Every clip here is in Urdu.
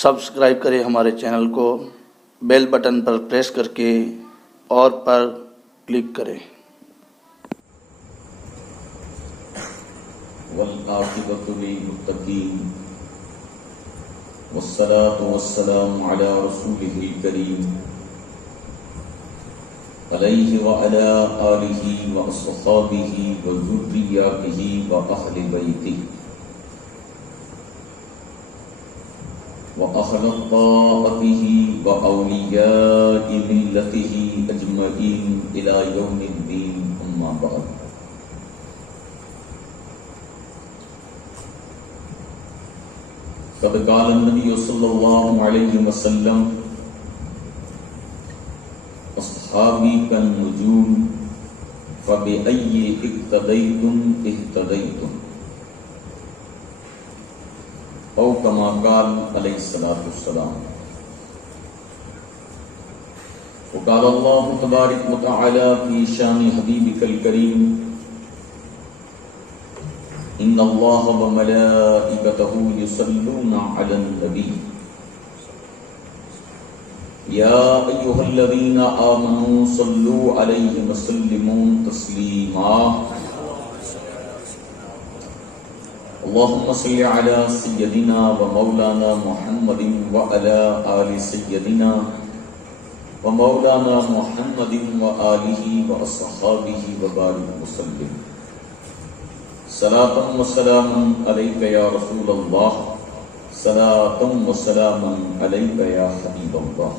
سبسکرائب کریں ہمارے چینل کو، بیل بٹن پر پریس کر کے اور پر کلک کریں۔ والعاقبۃ للمتقین والصلاة والسلام علی رسولہ الکریم علیہ وعلی آلہ واصحابہ وذریاتہ واہل بیتہ وأهل طاعته وأولياء ملته أجمعين إلى يوم الدين، أما بعد۔ قد قال النبي صلى الله عليه وسلم: أصحابي كالنجوم فبأي اقتديتم اهتديتم، او کما قال علیہ الصلوۃ والسلام۔ وقال اللہ تبارک وتعالی فی شان حبیبک الکریم: ان اللہ وملائکتہ یصلون علی النبی یا ایھا الذین آمنوا صلوا علیہ وسلموا تسلیما۔ اللهم صل على سيدنا ومولانا محمد وعلى آل سيدنا ومولانا محمد وآله وأصحابه وبارك وسلم۔ صلاة وسلاما عليك يا رسول الله، صلاة وسلاما عليك يا حبيب الله۔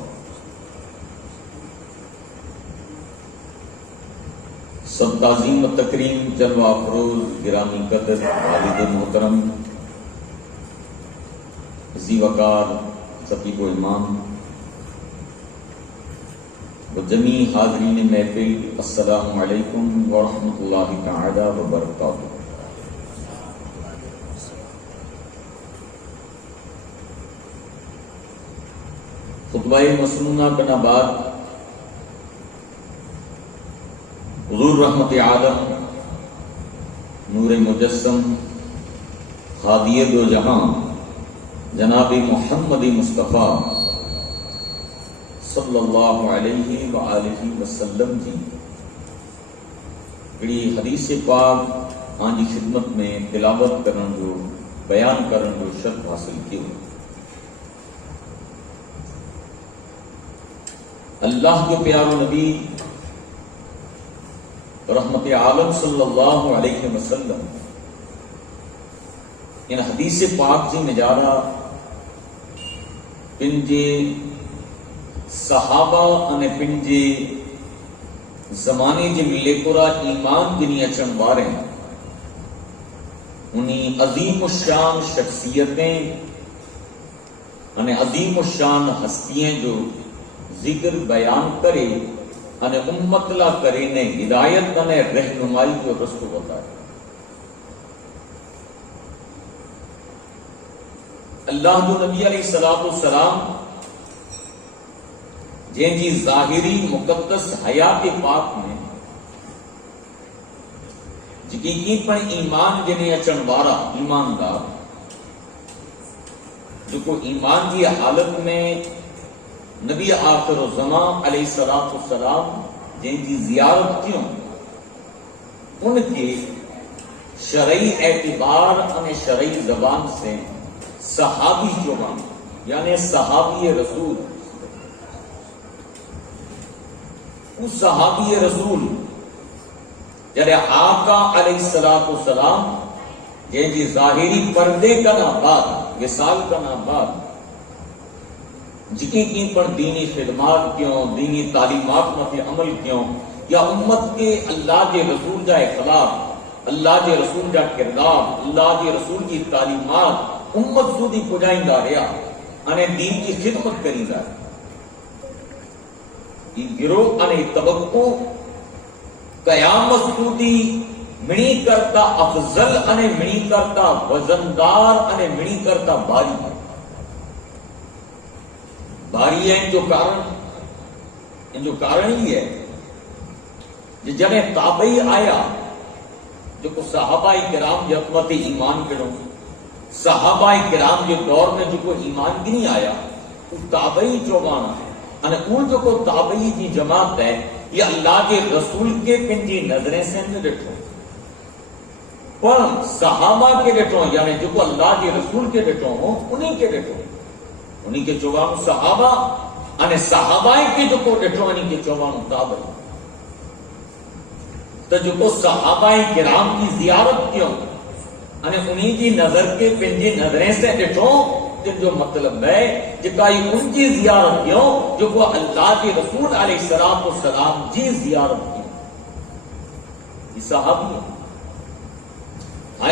سب تعظیم و تکریم جلوہ افروز گرامی قدر والد محترم ذی وقار خطیب و امام و جمیع حاضرین محفل، السلام علیکم ورحمۃ اللہ تعالی وبرکاتہ۔ خطبہ مسنونہ کا بعد حضور رحمت عالم نور مجسم ہادی دو جہاں جناب محمد مصطفیٰ صلی اللہ علیہ وآلہ وسلم جی بڑی حدیث پاک آن جی خدمت میں تلاوت کرن جو بیان کرن جو شرف حاصل کیو۔ اللہ کے پیارو نبی رحمت عالم صلی اللہ علیہ وسلم ان حدیث پاک جی نجارہ پنجے صحابہ ان پنجے زمانے جے ملے پورا ایمان جنی اچن وارے انہی عظیم الشان شخصیتیں ان عظیم الشان ہستیاں جو ذکر بیان کرے ان امت لا کرے نے ہدایت نے رہنمائی کو رستو بتائے۔ اللہ جو نبی علیہ الصلوۃ والسلام جن جی ظاہری مقدس حیات پاک میں جکی پر ایمان جنے اچن وارا ایماندار جو کو ایمان کی حالت میں نبی آخر الزمان علیہ الصلوۃ والسلام جن کی زیارت کیوں ان کے شرعی اعتبار اور شرعی زبان سے صحابی جوان یعنی صحابی رسول، اس صحابی رسول جڑے آقا علیہ الصلوۃ والسلام جن کی ظاہری پردے کا نا بعد وصال کا نا بعد جکی کی پر دینی خدمات کیوں، دینی تعلیمات میں عمل کیوں، یا امت کے اللہ کے رسول جا اخلاق، اللہ کے رسول جا کردار، اللہ کے رسول کی تعلیمات امت سودی پجائیں گا رہا انہیں دین کی خدمت کریں گا۔ یہ گروہ انہیں توقع قیامت سودی منی کرتا افضل انہیں منی کرتا وزندار انہیں منی کرتا باری ہے۔ باری ہے ان جو کارن ہی ہے جب تابعی آیا جو کو صحابہ کرام جی حکمت ایمان کرو صحابہ کرام جو دور میں جو کو ایمان کی نہیں آیا وہ تابعی چوبانا ہے ان وہ جو کو تابعی کی جماعت ہے یہ اللہ کے رسول کے پنجی نظریں سے نہ ڈٹھو پر صحابہ کے ڈٹھو یعنی جو کو اللہ کے رسول کے ڈٹھو ہوں انہی کے ڈٹھو انہی کے چوبانوں صحابہ ان صحابہ کے جو کو ڈٹھو انہی کے چوبانوں تابعی تو جو کو صحابہ کرام کی زیارت کیوں انہیں کی نظر کے پنجی نظریں سے ڈٹھو جن جو مطلب ہے جکائی ان کی زیارت کیوں جو کو اللہ کے رسول علیہ السلام جی زیارت کی یہ صحابی ہے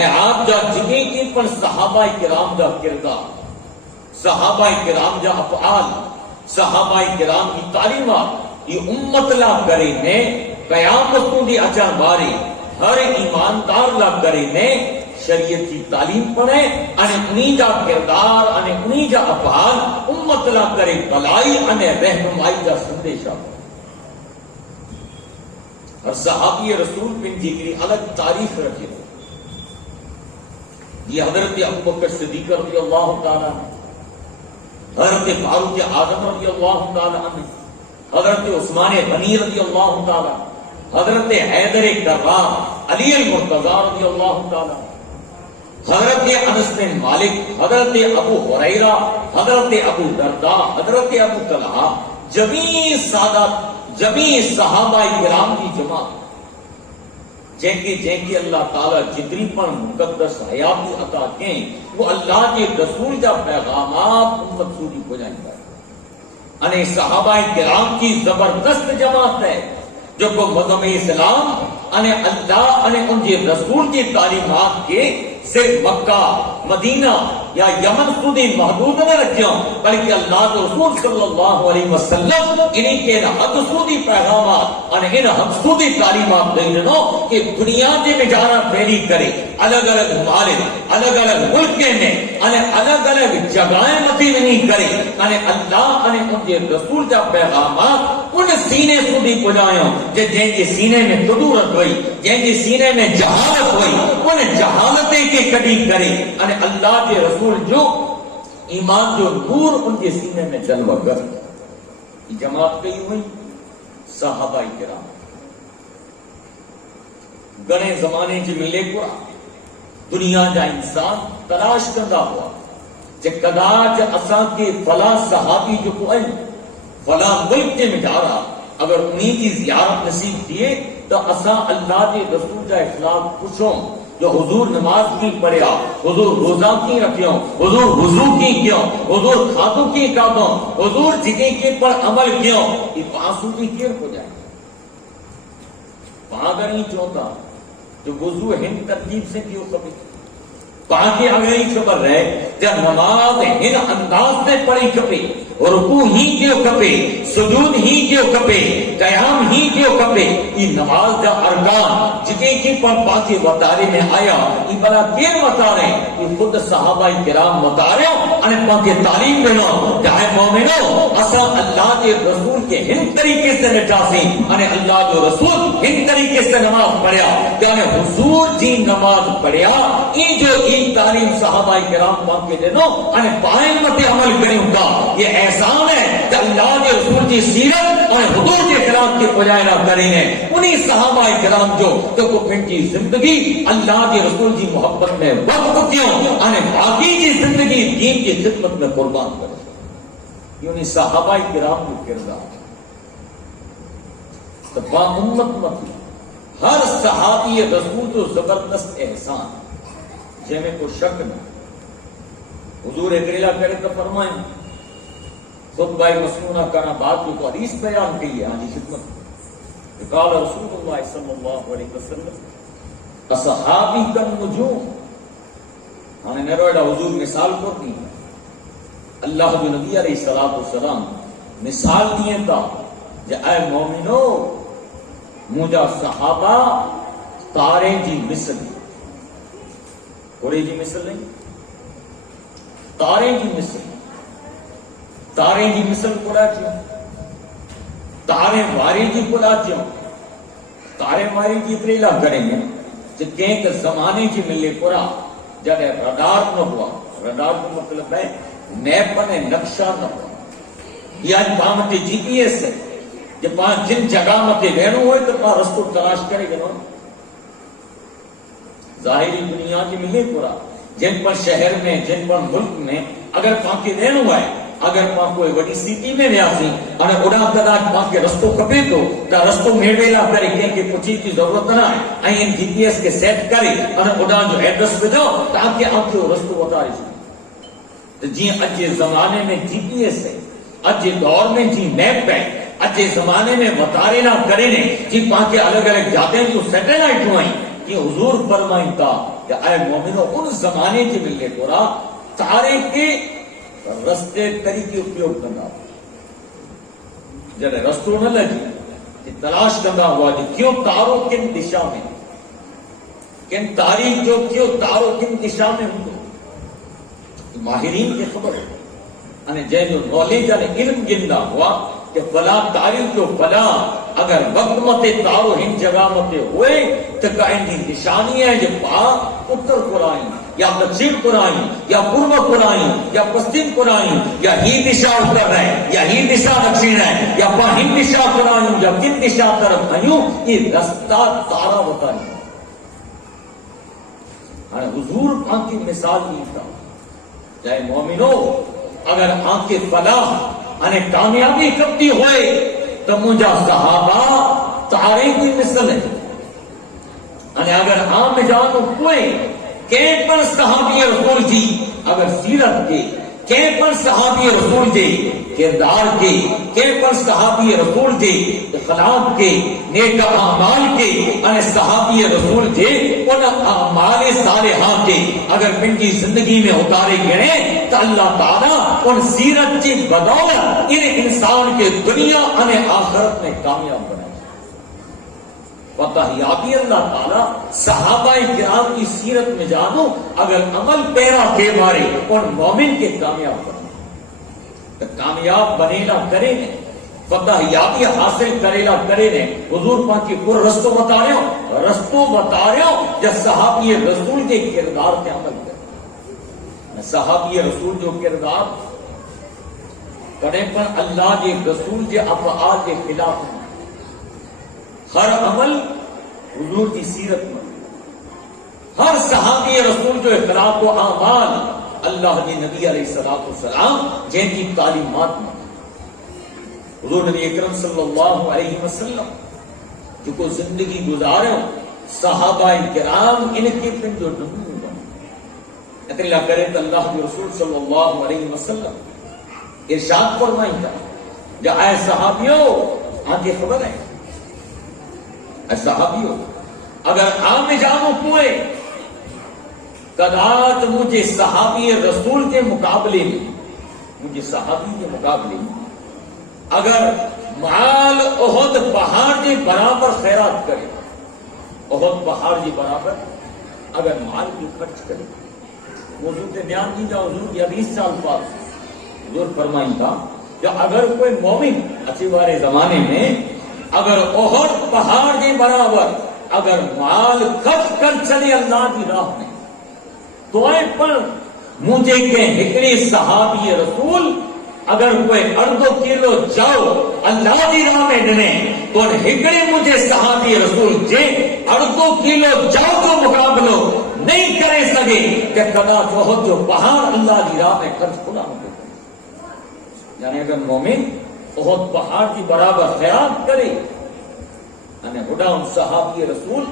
آپ جا جگہ کی پر صحابہ کرام جا کردار صحابہ کرام جا افعال صحابہ کرام کی تعلیمات یہ امت لا کرے نے قیامت کو دی اچھا باری ہر ایماندار لا کرے نے شریعت کی تعلیم پڑھے انہیں جا کردار انہیں جا افعال امت لا کرے بلائی رہنمائی جا سندیشہ اور صحابی رسول بن جگری الگ تاریخ رکھے یہ حضرت ابوبکر صدیق رضی اللہ تعالیٰ حضرت فاروق اعظم رضی اللہ تعالیٰ عنہ حضرت عثمان غنی رضی اللہ تعالیٰ حضرت حیدر کرار علی المرتضی رضی اللہ تعالیٰ حضرت انس بن مالک حضرت ابو ہریرہ حضرت ابو درداء حضرت ابو طلحہ جمیع سادات جمیع صحابہ کرام کی جماعت جن کی اللہ تعالیٰ جتنی پر مقدس حیاتی عطا کیں وہ اللہ کے رسول کا پیغامات امت سوری ہو جائیں گے انہیں صحابہ کرام کی زبردست جماعت ہے جو کو مذہب اسلام انہیں اللہ انہیں ان کے رسول کی تعلیمات کے صرف مکہ مدینہ یا یمن سودی محدود نہ رکھیں بلکہ اللہ کے رسول صلی اللہ علیہ وسلم انہیں کے حد سودی پیغامات اور ان حد سودی تعلیمات دے دنوں کہ دنیا کے میں جانا پھیلی کرے الگ الگ ممالک الگ الگ ملک میں الگ الگ جگہیں متی نہیں کرے اللہ ان کے رسول کا پیغامات ان سینے سودی پہنچائیں جن کے سینے میں تدورت ہوئی جن کے سینے میں جہالت ہوئی ان جہالتیں کے کڑی کرے اللہ کے رسول جو ایمان جو نور ان کے سینے میں جلوہ کر جماعت کئی ہوئی صحابہ کرام گنے زمانے کی ملے پورا دنیا جا انسان تلاش کردا ہوا کہ کداچ اساں کے فلاں صحابی جو کو فلاں ملک کے مٹارا اگر انہی کی زیارت نصیب دیے تو اساں اللہ کے رسول کا اخلاق پوچھوں جو حضور نماز کی پڑھیا حضور روزہ کی رکھیوں حضور وضو کی کیوں حضور کھاتو کی کاتوں حضور جگہ کے پر عمل کیوں یہ پانسو کی کیر ہو جائے اگر نہیں چاہتا تو وضو ہند ترتیب سے کیوں کبھی تاکہ اگر ہی خبر رہے جب نماز ہن انداز سے پڑھی کپے رکوع ہی کیوں کپے سجود ہی کیوں کپے قیام ہی کیوں کپے یہ نماز کا ارکان جگہ کی پر پاکی وطارے میں آیا یہ بلا کیر وطارے یہ خود صحابہ کرام وطارے انہیں پاکی تعلیم دینا چاہے مومنوں اسا اللہ کے رسول کے ہن طریقے سے نٹاسی انہیں اللہ کے رسول ہن طریقے سے نماز پڑھیا یعنی حضور جی نماز پڑھیا یہ جو تعلیم صحابہ کرام پاک کے دنوں انہیں پائیں مت عمل کریں گا یہ احسان ہے کہ اللہ کے رسول کی سیرت اور حضور کے خلاف کے مجاہرہ کریں گے انہی صحابہ کرام جو کو پھر کی زندگی اللہ کے رسول کی محبت میں وقت کیوں انہیں باقی کی زندگی دین کی خدمت میں قربان کرے یہ انہی صحابہ کرام کو کردار تو با امت مت ہر صحابی رسول تو زبردست احسان جے میں کوئی شک نہیں حضور اکریلا کرے تو فرمائیں خطبہ مسنونہ کرنا بات جو تو حدیث بیان کی ہے آجی خدمت قال رسول اللہ صلی اللہ علیہ وسلم اصحابی کن نجوم ہمیں نرویڈا حضور مثال کر دی اللہ جو نبی علیہ السلام مثال دیے تھا کہ اے مومنو مجھا صحابہ تارے جی مثل کوڑے جی مثل نہیں تارے جی مثل تارے جی مثل کوڑا چیوں تارے واری جی کوڑا چیوں تارے واری جی پریلا کریں گے کہ کہیں کہ زمانے جی ملے پورا جب رڈار نہ ہوا، رڈار کا مطلب ہے میپ نے نقشہ نہ ہوا، یا پاں جی پی ایس ہے، جب پاں جن جگہ متے وینو ہوئے تو پاں رستو تلاش کرے گا نا۔ ظاہری دنیا کی ملے پورا جن پر شہر میں، جن پر ملک میں اگر پاں کے وینو ہے، اگر پاں کوئی وڈی سٹی میں ویاسی اور اڑا کداچ پاں کے رستو کھپے تو رستو میڑویلا کرے کہ پوچھی کی ضرورت نہ ہے، این جی پی ایس کے سیٹ کرے اور اڑا جو ایڈریس وجھو تاکہ آپ کو رستو بتائے تو جی اج زمانے میں جی پی ایس ہے، اج دور میں جی میپ ہے، اج زمانے میں وطارے نہ کرے نے جی پاں کے الگ الگ جاتے جو سیٹلائٹ ہوئیں کہ حضور فرمائیں تا کہ اے مومنو ان زمانے کے ملے پورا تارے کے رستے طریقے اپیوگ کرنا جب رستو نہ لگی کہ تلاش کرنا ہوا جی کیوں تارو کن دشا میں، کن تاریخ جو کیوں تارو کن دشا میں ہوں ماہرین کی خبر ہے یعنی جن جو نالج یعنی علم گندا ہوا کہ فلاں تاریخ جو فلاں اگر وقت متے تارو ہن جگہ متے ہوئے تو کہیں دی نشانی ہے جو پا اتر قرآن یا دکشن قرآن یا پورو قرآن یا پشچم قرآن یا ہی دشا اتر ہے یا ہی دشا دکشن ہے یا پا ہن دشا قرآن یا کن دشا طرف آئیوں یہ رستہ تارا بتائیں۔ حضور پاک کی مثال نہیں تھا جائے مومنو اگر آنکھ فلاح یعنی کامیابی کبھی ہوئے تو مجھا صحابہ تارے کی مثل ہے یعنی اگر عام جانو کوئی کہیں پر صحابی رسول جی اگر سیرت کے کہیں پر صحابی رسول جی کردار کے کہیں پر صحابی رسول جی اخلاق کے نیک اعمال کے یعنی صحابی رسول جی ان اعمال صالحہ کے اگر من کی زندگی میں اتارے گئے تو اللہ تعالیٰ ان سیرت کی بدولت ان انسان کے دنیا اور آخرت میں کامیاب بنائے۔ پتہ یابی اللہ تعالیٰ صحابہ کرام کی سیرت میں جانو اگر عمل پیرا کے بارے اور مومن کے کامیاب بنے تو کامیاب بنے نہ کرے نے فتح یابی حاصل کرے نہ کرے نے حضور پاک کی پر رستوں بتا رہے ہو یا صحابی رسول کے کردار کے عمل کرے صحابی رسول جو کردار کرے پر اللہ کے رسول کے افعال کے خلاف ہر عمل حضور کی سیرت میں ہر صحابی رسول جو اخلاق و اعمال اللہ کے نبی علیہ السلام جن کی تعلیمات میں حضور نبی اکرم صلی اللہ علیہ وسلم جو کو زندگی گزارے صحابہ کرام ان کی پن جو نمونہ اللہ کرے تو اللہ کے رسول صلی اللہ علیہ وسلم ارشاد فرمائیں گا جو اے صحابیوں آگے خبر ہے اے صحابیوں اگر عام جانو کوئے قدات مجھے صحابی رسول کے مقابلے میں مجھے صحابی کے مقابلے میں اگر مال احد پہاڑ کے برابر خیرات کرے احد پہاڑ کے برابر اگر مال کی خرچ کرے حضور کے بیان کی جا حضور کی 20 سال بعد حضور فرمائیں تھا جو اگر کوئی مومن اچھے والے زمانے میں اگر احد پہاڑ کے برابر اگر مال خرچ کر چلے اللہ کی راہ میں تو پر مجھے کہ ہکڑی صحابی رسول اگر کوئی 2 کلو جاؤ اللہ کی راہ میں ڈنے تو ہکڑے مجھے صحابی رسول جے 2 کلو جاؤ کو مقابلو نہیں کرے سکے کہ کدا بہت جو پہاڑ اللہ کی راہ میں خرچ کھلا ہوتے یعنی اگر مومن بہت پہاڑ کی برابر خیرات کرے یعنی بڑا صحابی رسول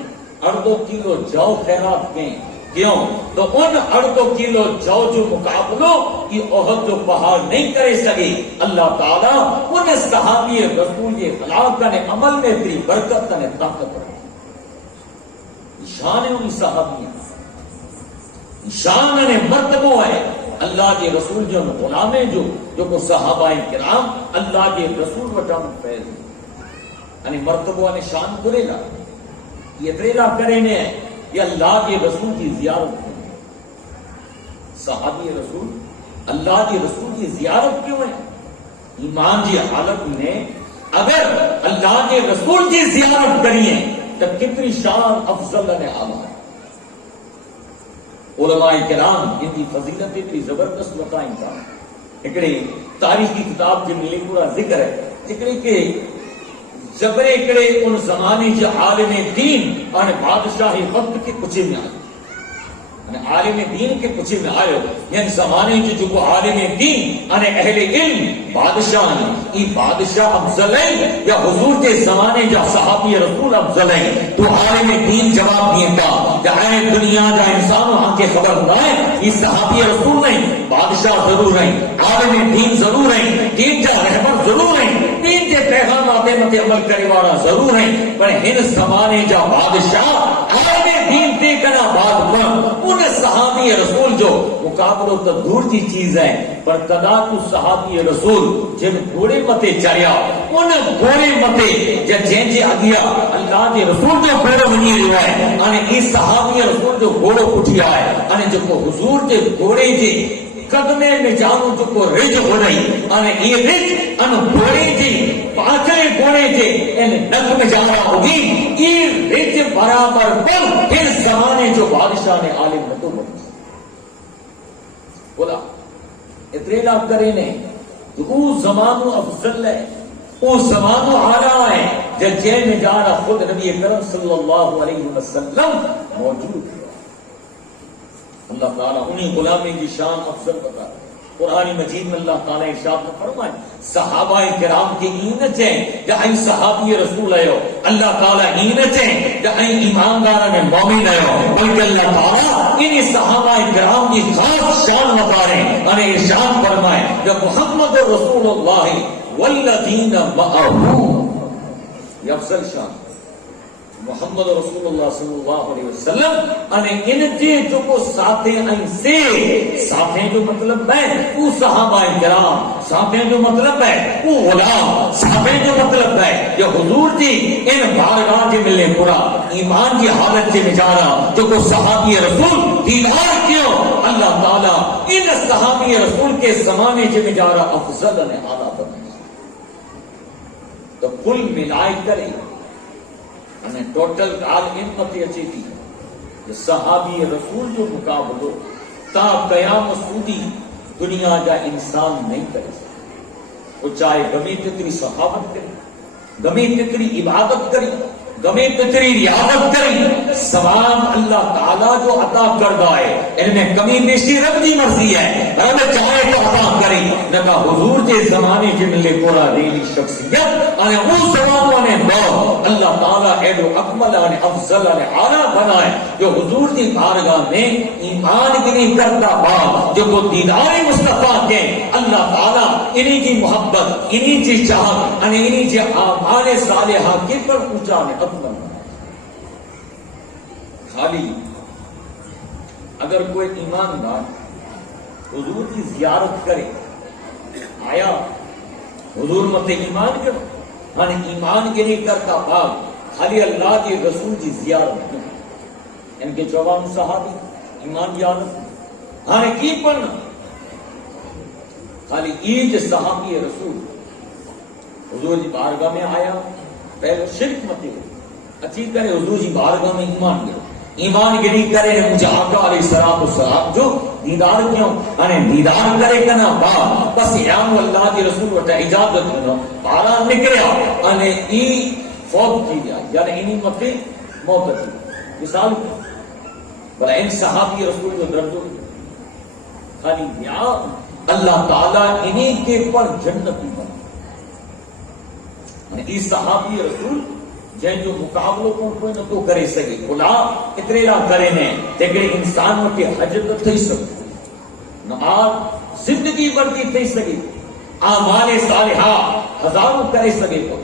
2 کلو جاؤ خیرات کے کیوں تو ان 2 کلو جو جو مقابلوں کی احد جو پہاڑ نہیں کرے سکے اللہ تعالیٰ ان صحابی رسول کے خلاف نے عمل میں تیری برکت نے طاقت رہے شان ان صحابیاں شان نے مرتبہ ہے اللہ کے رسول جو غلام ہے جو کو صحابہ کرام اللہ کے رسول وٹا فیض یعنی مرتبہ نے شان کرے گا یہ تریلا کرے نے یہ اللہ کے رسول کی زیارت کیوں ہے صحابی رسول اللہ کے رسول کی زیارت کیوں ہے ایمان کی حالت میں اگر اللہ کے رسول کی زیارت کریے تو کتنی شان افضل نے آنا ہے علماء کرام ان کی فضیلت اتنی زبردست بتائیں تھا. ہکڑے تاریخی کتاب کے ملے پورا ذکر ہے ہکڑے کہ جبرے ہکڑے ان زمانے جو عالم دین اور بادشاہ وقت کے کچھ میں آئے عالم دین کے کچھ میں آئے یعنی زمانے جو کو عالم دین اور اہل علم بادشاہ نے یہ بادشاہ افضل ہے یا حضور کے زمانے جو صحابی رسول افضل ہے تو عالم دین جواب دیے گا کہ اے دنیا کا انسان وہاں کے خبر نہ ہے یہ صحابی رسول نہیں بادشاہ ضرور ہیں عالم دین ضرور ہیں دین کا رہبر ضرور ہیں دین کے پیغام آتے مت عمل کرنے والا ضرور ہیں پر ہن زمانے کا بادشاہ عالم دین دے کنا بات پر ان صحابی رسول جو مقابلوں تو دور کی چیز ہے پر کدا تو صحابی رسول جن گھوڑے متے چڑھیا ان گھوڑے متے جن جی اگیا اللہ کے رسول جو گھوڑو ونی رہو ہے ان اس صحابی رسول جو گھوڑو اٹھیا ہے ان جو حضور کے گھوڑے جی قدمے میں جانو جو کو رج ہو رہی ان یہ رج ان گھوڑے جی پاچھلے گھوڑے جی ان نک میں جانا ہوگی یہ رج برابر پر اس زمانے جو بادشاہ نے عالم نہ تو بولا اتنے لاکھ کرے نے تو وہ زمانو افضل ہے وہ زمانو آرہا ہے جب جیل میں جانا خود نبی کرم صلی اللہ علیہ وسلم موجود ہے. اللہ تعالیٰ انہی غلامی کی شان افضل بتا ہے. قرآن مجید میں اللہ تعالیٰ ارشاد میں فرمائے صحابہ کرام کی اینت ہے کہ این صحابی رسول ہے اللہ تعالیٰ اینت ہے کہ این ایماندار میں مومن ہے بلکہ اللہ تعالیٰ انہی صحابہ کرام کی خاص شان بتا رہے ہیں انہیں ارشاد فرمائے کہ محمد رسول اللہ والذین معہ یہ افضل شان محمد رسول اللہ صلی اللہ علیہ وسلم انہیں ان کے جو کو ساتھیں ان سے ساتھیں جو مطلب ہے وہ صحابہ کرام ساتھیں جو مطلب ہے وہ غلام ساتھیں جو مطلب ہے یہ حضور جی ان بارگاہ کے ملنے پورا ایمان کی حالت سے مجارا جو کو صحابی رسول دیدار کیوں اللہ تعالیٰ ان صحابی رسول کے زمانے سے مجارا افضل نے اعلیٰ بنا تو کل ملائے کرے ٹوٹل کال امت اچے تھی صحابی رسول جو مقابلو تا قیام سودی دنیا کا انسان نہیں کرے وہ چاہے گمی تتری صحابت کرے گمی تتری عبادت کرے گمی تتری ریاضت کرے سوام اللہ تعالیٰ جو عطا کردہ ہے ان میں کمی بیشی رب دی مرضی ہے رب چاہے تو عطا کرے نہ حضور کے زمانے کے ملے پورا ریلی شخصیت انہیں وہ سواموں نے دور اللہ تعالیٰ اہل و اکمل انہیں افضل انہیں اعلیٰ بنائے جو حضور کی بارگاہ میں ایمان کی نہیں کرتا بات جو کو دیدار مصطفیٰ کے اللہ تعالیٰ انہی کی محبت انہی کی چاہت انہی کی اعمال صالحہ کے پر اونچا نے اکمل خالی اگر کوئی ایماندار حضور کی زیارت کرے آیا حضور مت ایمان کرو ہاں ایمان کے نہیں کرتا بھاگ خالی اللہ کے رسول کی زیارت کرو ان کے جوان صحابی ایمان زیارت ہاں کی پڑھنا خالی ایج صحابی رسول حضور کی بارگاہ میں آیا پہلے شرک مت اچھی کرے حضور کی بارگاہ میں ایمان کرو ایمان گری کرے مجھے آقا علیہ السلام جو دیدار کیوں انہیں دیدار کرے کنا با بس یام اللہ کی رسول وٹا اجازت کرو پارا نکریا انہیں ای فوت کی گیا یعنی انہی مطلع موت کی مثال بلا ان صحابی رسول جو درد ہوئی خالی یا اللہ تعالیٰ انہی کے پر جنت کی بنا ای صحابی رسول جن جو مقابلوں کو کوئی نہ تو کرے سکے خدا اتنے لا کرے نے لیکن انسان کے حجت تھی سکے نماز زندگی بڑھتی تھی سکے اعمال صالحہ ہزاروں کرے سکے تو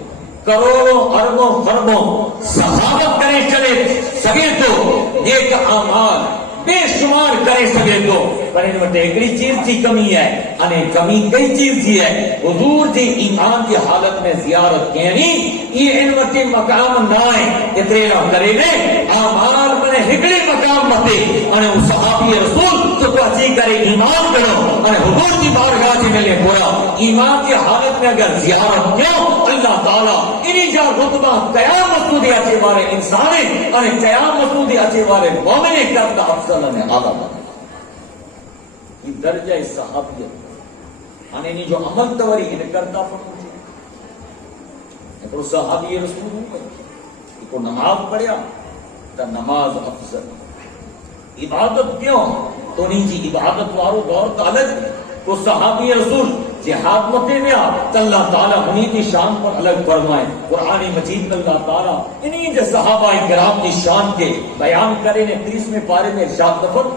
کروڑوں اربوں خربوں صحابت کرے چلے سکے تو نیک اعمال بے شمار کرے سکے تو پر ان میں ایک چیز کی کمی ہے انہیں کمی کئی چیز کی ہے حضور کی ایمان کی حالت میں زیارت کہنی یہ ان میں مقام نہ ہے اتنے نہ کرے نے اعمال میں ہکڑے مقام متے انہیں وہ صحابی رسول تو اچھی کرے ایمان کرو انہیں حضور کی بارگاہ سے ملے پورا ایمان کی حالت میں اگر زیارت کیوں اللہ تعالیٰ انہی جا رتبہ قیامت دے اچھے والے انسانے انہیں قیامت دے اچھے والے مومنے کرتا افضل نے اعلیٰ بنا یہ درجہ صحابیت آنے نہیں جو عمل توری انہیں کرتا پڑھو ایک صحابی رسول ہوئے ایک نماز پڑھیا تا نماز افضل عبادت کیوں تو نہیں جی عبادت وارو دور کا الگ تو صحابی رسول جہاد متے میں تو اللہ تعالیٰ انہی کی شان پر الگ فرمائے قرآن مجید میں اللہ تعالیٰ انہی جو صحابہ کرام کی شان کے بیان کرے نے 30ویں پارے میں ارشاد دفر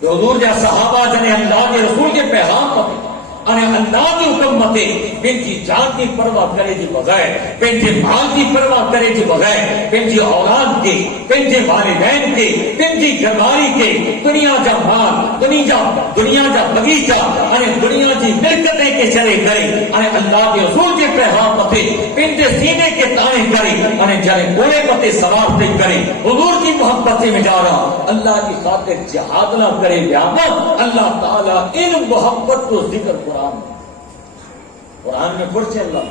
تو حضور جا صحابہ جنہیں اللہ کے رسول کے پیغام پتے انہیں اللہ کی حکم متے پنجی جان کی پرواہ کرے جی بغیر پنجی مال کی پرواہ کرے جی بغیر پنجی اولاد کے پنجی والدین کے پنجی گھرباری کے دنیا جا مال دنیا جا بغیچہ انہیں دنیا جی ملکتیں کے چرے کرے انہیں اللہ کے رسول کے پیغام متے پنجے سینے کے تانے کرے انہیں جرے گوڑے متے سوار سے کرے حضور کی محبت میں جا رہا اللہ کی خاطر جہاد نہ کرے بیاما اللہ تعالیٰ ان محبت کو ذکر قرآن میں پڑھتے اللہ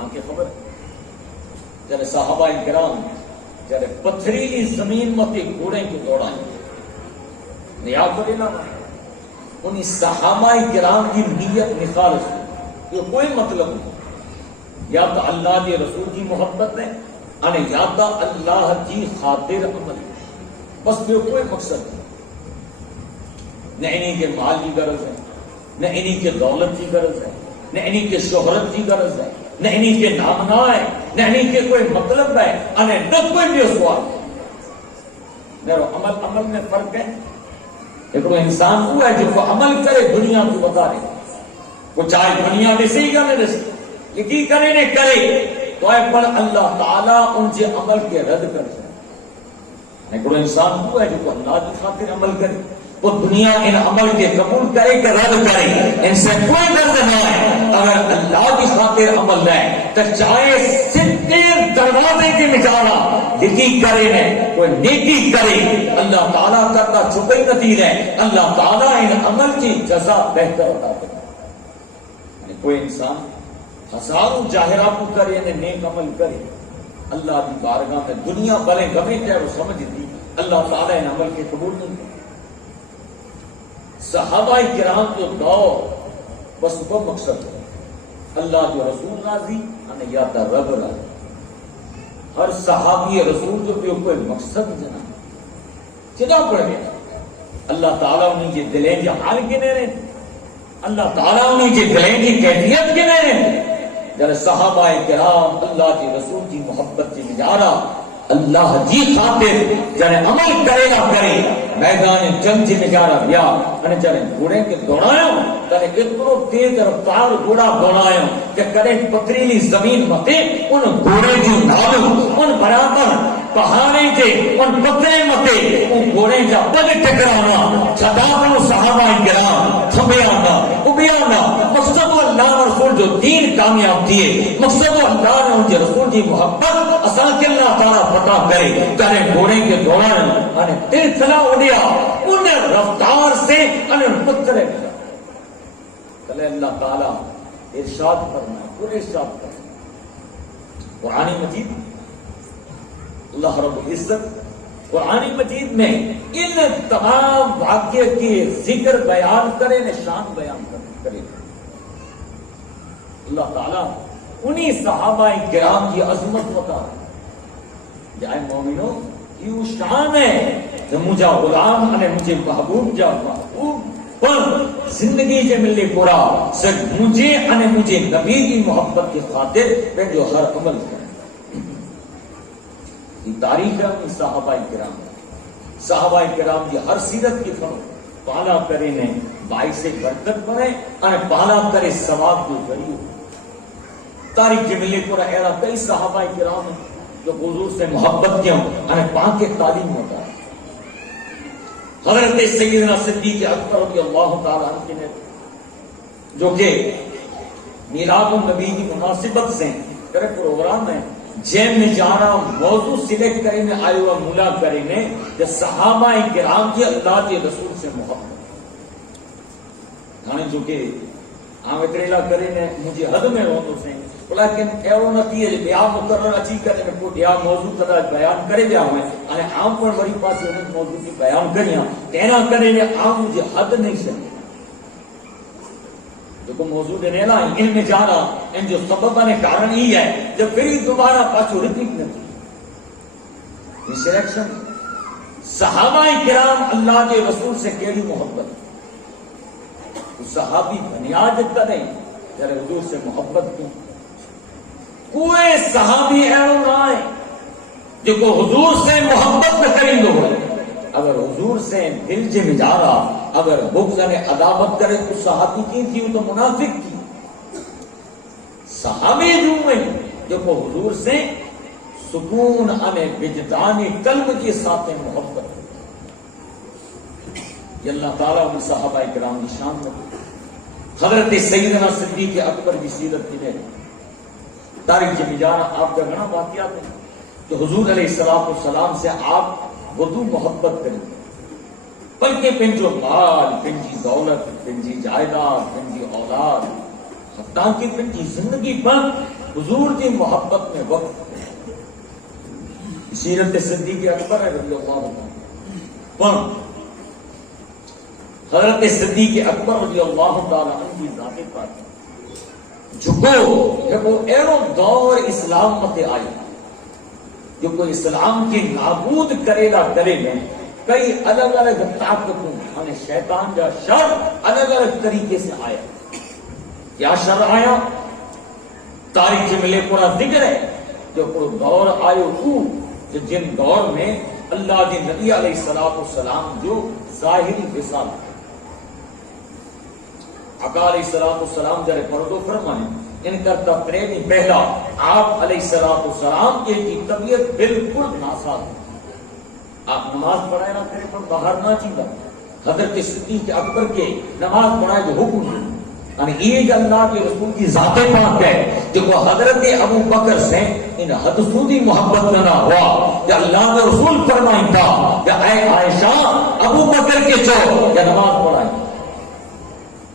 آنکھیں خبر جب صحابہ کرام جب پتھریلی زمین متے گھوڑے کو دوڑائیں نیا کرے نا انہی صحابہ کرام کی نیت نخالص یہ کوئی مطلب نہیں یا تو اللہ کے رسول کی محبت ہے یا تو اللہ کی خاطر عمل بس یہ کوئی مقصد نہیں نہ انہی کے مال کی غرض ہے نہ انہی کے دولت کی غرض ہے نہ انہی کے شہرت کی غرض ہے نہ انہی کے نامنا ہے نہ انہی کے کوئی مطلب ہے نہ کوئی بھی سوال میرے عمل میں فرق ہے ایک انسان ہوا ہے جو عمل کرے دنیا کو بتا رہے وہ چاہے دنیا میں سے ہی کرے رسے یہ کی کرے نہ کرے تو ایک بار اللہ تعالیٰ ان سے عمل کے رد کر جائے ایک انسان ہوا ہے جو اللہ کی خاطر عمل کرے وہ دنیا ان عمل کے قبول کرے کہ رد کرے ان سے کوئی درد نہ ہے اگر اللہ کی خاطر عمل ہے تو چاہے ستر دروازے کے نکالا یقین کرے نہ کوئی نیکی کرے اللہ تعالیٰ کرتا چھپے نتیجہ ہے اللہ تعالیٰ ان عمل کی جزا بہتر عطا کرے کوئی انسان ہزاروں ظاہرات کو کرے یعنی نیک عمل کرے اللہ کی بارگاہ میں دنیا بھلے گمے چاہے وہ سمجھ دی اللہ تعالیٰ ان عمل کے قبول نہیں کرے صحابہ کرام جو دور بس وہ مقصد ہے اللہ جو رسول راضی یا تا رب راضی ہر صحابی رسول جو بھی کوئی مقصد جنا چنا پڑ گیا اللہ تعالیٰ انہیں جو دلیں جو حال کے نہیں رہے اللہ تعالیٰ انہیں جو دلیں کی کیفیت کے نہیں رہے جب صحابہ کرام اللہ کے رسول کی محبت سے نجارا اللہ جی خاطر جنے عمل کرے نہ کرے میدان جنگ سے نجارہ دیا انہیں جنے گھوڑے کے دوڑائیں جنے اتنو تیز رفتار گھوڑا دوڑائیں کہ کرے پتریلی زمین متے ان گھوڑے جو نالو ان برابر پہاڑے کے ان پترے متے ان گھوڑے جا پگ ٹکرانا چھتاپنو صحابہ کرام تھمے آنا ابھی آنا مقصد اللہ رسول جو دین کامیاب دیے مقصد اللہ نے ان کے رسول کی محبت اصلا کہ اللہ تعالیٰ پتا کرے گھوڑے کے دوران تیر چلا اڑیا ان رفتار سے پتھرے چلے اللہ تعالیٰ ارشاد فرمائے پورے ارشاد فرمائے قرآن مجید اللہ رب العزت قرآن مجید میں ان تمام واقعے کے ذکر بیان کرے نشان بیان کرے اللہ تعالیٰ انہی صحابہ کرام کی عظمت بتا رہے جائے مومنو یہ شان ہے کہ مجھے غلام نے مجھے محبوب جا محبوب پر زندگی کے ملے پورا صرف مجھے نبی کی محبت کی خاطر میں جو ہر عمل کریں یہ تاریخ ہے صحابہ کرام کی ہر سیرت کی فرق پالا کرے نے باعث برکت بنے اور پالا کرے ثواب کو ذریعہ تاریخ کے ملے پورا ایرا کئی صحابہ کرام ہیں جو حضور سے محبت کیا پاک کے تعلیم ہوتا ہے حضرت سیدنا صدیق اکبر رضی اللہ تعالیٰ عنہ نے جو کہ میلاد النبی کی مناسبت سے پروگرام ہے جیم میں جانا موضوع سلیکٹ کرنے آئے ہوا ملا کرنے کہ صحابہ کرام کی اللہ کے رسول سے محبت جو کہ آمتریلا کرنے مجھے حد میں روتو سے لیکن ایو نتی ہے بیان مقرر اچھی کرے میں کوئی دیا موضوع تدا بیان کرے دیا ہوئے انہیں عام پر بڑی پاس انہیں موضوع کی بیان کریاں تینا کرے میں عام مجھے حد نہیں سکتے جو کو موضوع دینے نا ان میں جانا ان جو سبب نے کارن ہی ہے جب پھر دوبارہ پاچو ریپیٹ نہ کی سلیکشن صحابہ کرام اللہ کے رسول سے کیڑی محبت صحابی بنیاد کریں جب حضور سے محبت کی کوئی صحابی ایو نہ آئے جو کو حضور سے محبت نہ کریں گے اگر حضور سے دل سے مجارا اگر بغض نے عداوت کرے تو صحابی کی تھی تو منافق کی صحابی جو کو حضور سے سکون انے وجدانی قلب کے ساتھ محبت یہ اللہ تعالیٰ ان صحابہ کرام کی شان میں حضرت سیدنا صدیق اکبر کی سیرت کی ہے تاریخ جب جانا آپ کا گنا واقعات ہے تو حضور علیہ السلام سے آپ وضو محبت کریں بلکہ پنجو مال پنجی دولت پنجی جائیداد پنجی اولاد حتیٰ کہ پنجی زندگی پر حضور کی محبت میں وقت سیرت صدیق اکبر ہے رضی اللہ عنہ پر حضرت صدیق اکبر رضی اللہ تعالیٰ عنہ کی ذات پاک جھکو جب وہ ایرو دور اسلام متے آئی جو کوئی اسلام کی نابود کرے گا کرے گا کئی الگ الگ طاقتوں ہمیں شیطان کا شر الگ الگ طریقے سے آیا کیا شر آیا تاریخ ملے پورا ذکر ہے جو پورا دور آئے جو جن دور میں اللہ کے نبی علیہ السلام جو ظاہری وصال آقا علیہ السلام جرے پردو فرمائیں ان کرتا پریمی پہلا آپ علیہ السلام کی طبیعت بالکل ناساز آپ نماز پڑھائے نہ کرے پر باہر نہ چیزا حضرت صدیق اکبر کے نماز پڑھائے جو حکم یعنی یہ اللہ کے رسول کی ذات پاک ہے جو وہ حضرت ابو بکر سے ان حدثودی محبت نہ ہوا یا اللہ کے رسول فرمائیں تھا یا اے عائشہ ابو بکر کے چو یا نماز پڑھائیں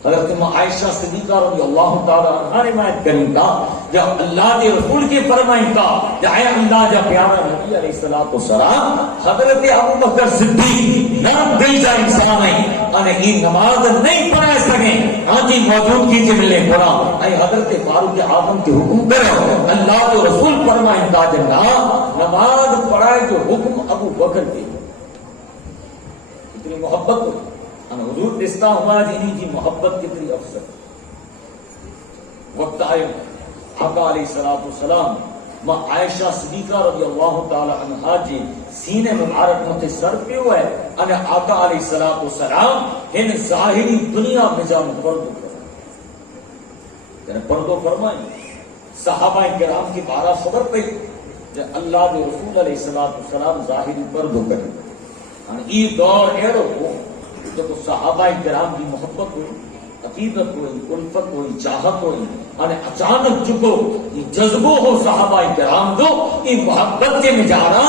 حضرت عائشہ صدیقہ رضی اللہ تعالیٰ عنہ روایت کریں گا یا اللہ کے رسول کے فرمائیں گا یا اے اللہ جا پیارا نبی علیہ السلام حضرت ابو بکر صدیق نام دل جا انسان ہے انہیں یہ نماز نہیں پڑھا سکیں آجی موجود کی جملے پڑھا اے حضرت فاروق اعظم کے حکم کرو اللہ کے رسول فرمائیں گا جنا نماز پڑھائے جو حکم ابو بکر کے اتنی محبت ہو حضور رشتہ ہوا جنہی کی محبت کتنی افسر وقت آئے آقا علیہ السلام ماں عائشہ صدیقہ رضی اللہ تعالی عنہا جی سینے مبارک متے سر پہ ہوئے انہیں آقا علیہ السلام ان ظاہری دنیا میں جان پردو کریں پردو فرمائیں صحابہ کرام کی بارہ خبر پہ جب اللہ کے رسول علیہ السلام ظاہری پردو کریں یہ دور ایڑو کو جب صحابہ کرام کی محبت ہوئی عقیدت ہوئی الفت ہوئی چاہت ہوئی اور اچانک چکو یہ جذبو ہو صحابہ کرام جو یہ محبت کے مجارہ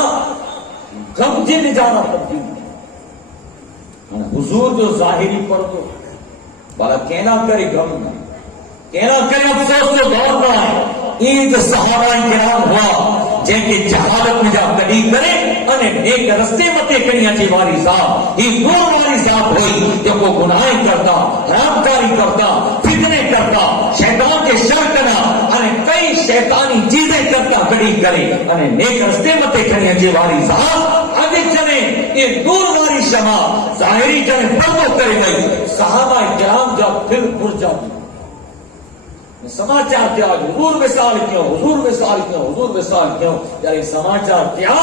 غم کے مجارہ تبدیل حضور جو ظاہری پر تو بالا کہنا کرے غم نہ کہنا کرے افسوس تو دور نہ ہے یہ جو صحابہ کرام ہوا جن کے جہالت میں جا کڑی کرے انہیں نیک رستے متے کڑیاں چی والی ذات یہ نور والی ذات ہوئی جب وہ گناہیں کرتا حرام کاری کرتا فتنے کرتا شیطان کے شر کرنا انہیں کئی شیطانی چیزیں کرتا کڑی کرے انہیں نیک رستے متے کڑیاں چی والی ذات آگے چلے یہ نور والی شمع ظاہری جنے پردو کرے گئی صحابہ کرام جب پھر پرجا دی سماچار کیا حضور وصال کیوں حضور وصال کیوں حضور وصال کیوں یعنی سماچار کیا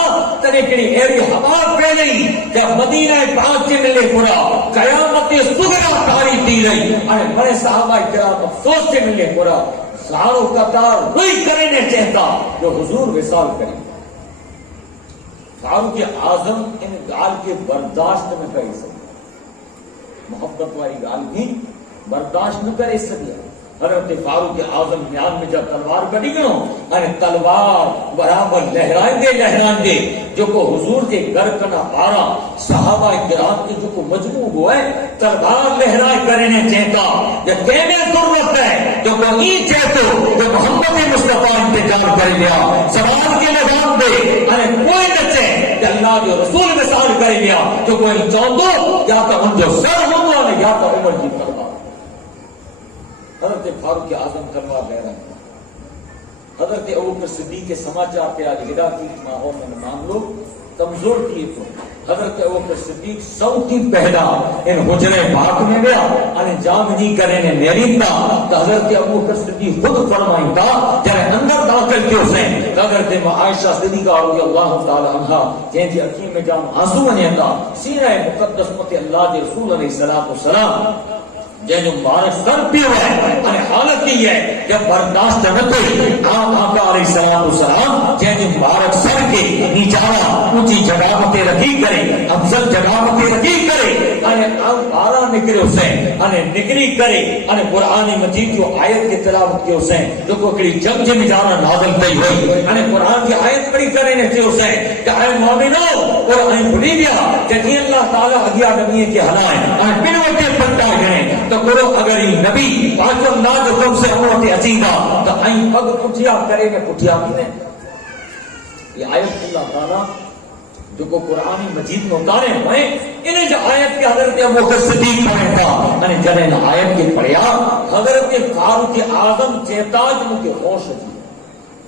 تنے کڑی ایری ہوا پھیلی جب مدینہ پاک کے ملے پورا قیامت صغرا کاری دی رہی اور بڑے صحابہ کرام افسوس کے ملے پورا ساروں قطار روئی کرنے چاہتا جو حضور وصال کریں فاروق اعظم ان گال کے برداشت میں کر سکتے محبت والی گال بھی برداشت نہ کرے سکیا حضرت فاروق اعظم میان میں جب تلوار کڑی گئے اور تلوار برابر لہرائیں دے جو کو حضور کے گھر کنا پارا صحابہ کرام کے جو کو مجموع ہوئے تلوار لہرائے کرنے چاہتا یا کہنے ضرورت ہے جو کو ای چاہتو جو محمد مصطفیٰ انتظار کر لیا سوال کے لگام دے اور کوئی نچے کہ اللہ جو رسول مثال کر لیا جو کوئی چاہتو یا تو ان جو سر ہوگا یا تو عمر کی تلوار حضرت فاروق اعظم تلوار لے رہے ہیں حضرت ابوبکر صدیق کے سماچار پہ آج ہدا کی ماحول میں معاملو کمزور کیے تو حضرت ابوبکر صدیق سوتی پہلا ان حجرے پاک میں گیا ان جام نہیں کرے نے میری تا تو حضرت ابوبکر صدیق خود فرمائیں تا جب اندر داخل کے حسین حضرت عائشہ صدیقہ رضی اللہ تعالی عنہا جن کی اکھیں میں جام آنسو بنے تا سینہ مقدس مت اللہ کے رسول علیہ السلام جن مبارک سر پی ہوا ہے اور حالت کی ہے جب برداشت نہ کوئی آقا علیہ السلام جن مبارک سر کے نیچارا اونچی جگہ پہ رکھی کرے افضل جگہ پہ رکھی کرے اور آرا نکلے حسین اور نکری کرے اور قرآن مجید جو آیت کی تلاوت کے حسین جو کوئی جنگ جن جانا نازل پئی ہوئی اور قرآن کی آیت پڑھی کرے نے تھے حسین کہ اے مومنو اور اے بڑی گیا کہ اللہ تعالی اگیا نبی کے ہلائیں اور بن وقت پٹا گئے تو کرو اگر یہ نبی پاک اللہ جو تم سے امت عزیزہ تو آئیں پگ پٹھیا کرے گے پٹھیا بھی نہیں یہ آیت اللہ تعالیٰ جو کو قرآن مجید میں اتارے ہوئے انہیں جو آیت کے حضرت ابوبکر صدیق پڑھے تھا انہیں جنہیں آیت کے پڑھیا حضرت فاروق اعظم چہتاج مو کے ہوش جی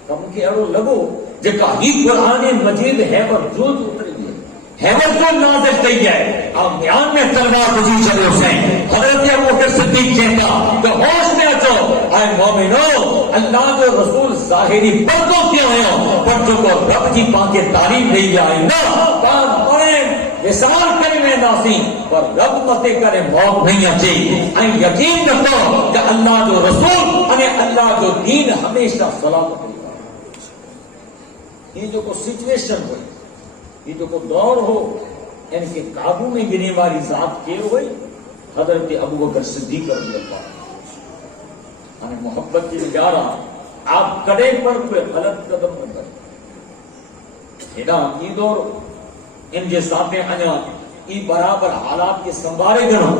تم کے اڑو لگو جکا ہی قرآن مجید ہے اور جو اتری حیبت کو نازل کی ہے آپ بیان میں تلوار گزی چلے حسین حضرت ابوبکر صدیق کہتا کہ ہوش میں اچھو اے مومنو اللہ جو رسول ظاہری پردوں کے ہوئے پردوں کو رب کی پاکے تعلیم دے جائے نا بات پڑھیں وصال کرے میں ناسی پر رب متے کرے موت نہیں اچھے اے یقین رکھو کہ اللہ جو رسول انہیں اللہ جو دین ہمیشہ سلامت رہے یہ جو کو سچویشن ہوئی یہ جو کو دور ہو ان کے قابو میں گرنے والی ذات کے ہوئی حضرت ابوبکر صدیق رضی اللہ عنہ محبت کی نگارہ آپ کڑے پر کوئی غلط قدم نہ کریں ہدا یہ دور ان کے ساتھ انیا ای برابر حالات کے سنبھارے گنا